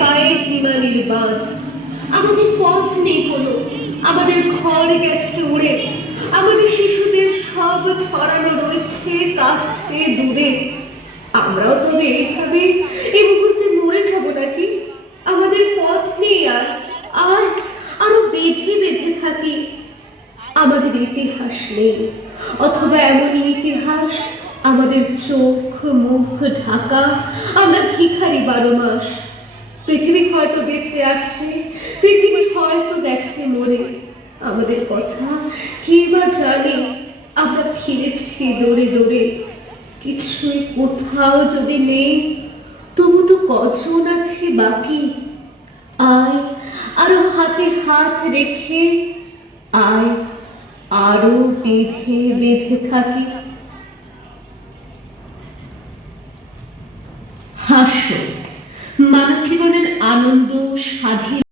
পায়ে হিমালয়ের বাঁধ, আমাদের পথ নেই কোনো, আমাদের ঘর গেছে উড়ে, আমাদের শিশুদের সব ছড়ানো রয়েছে কাছে দূরে। আমরাও তবে এইভাবে এই মুহূর্তে মরে যাব নাকি? আমাদের পথ নেই আর, আর আরো বেঁধে বেঁধে থাকি। আমাদের ইতিহাস নেই, অথবা এমনই ইতিহাস আমাদের চোখ মুখ ঢাকা, আমরা ভিখারি 12 মাস। পৃথিবী হয়তো বেঁচে আছে, পৃথিবী হয়তো গেছে মরে, আমাদের কথা কে বা জানে। আমরা ফিরেছি দৌড়ে দৌড়ে, কিছুই কোথাও যদি নেই, তবু তো কজন আছে বাকি। আয় আরো হাতে হাত রেখে, আয় আরো বেঁধে বেঁধে থাকি। হাস্য মানব জীবনের আনন্দ স্বাধীন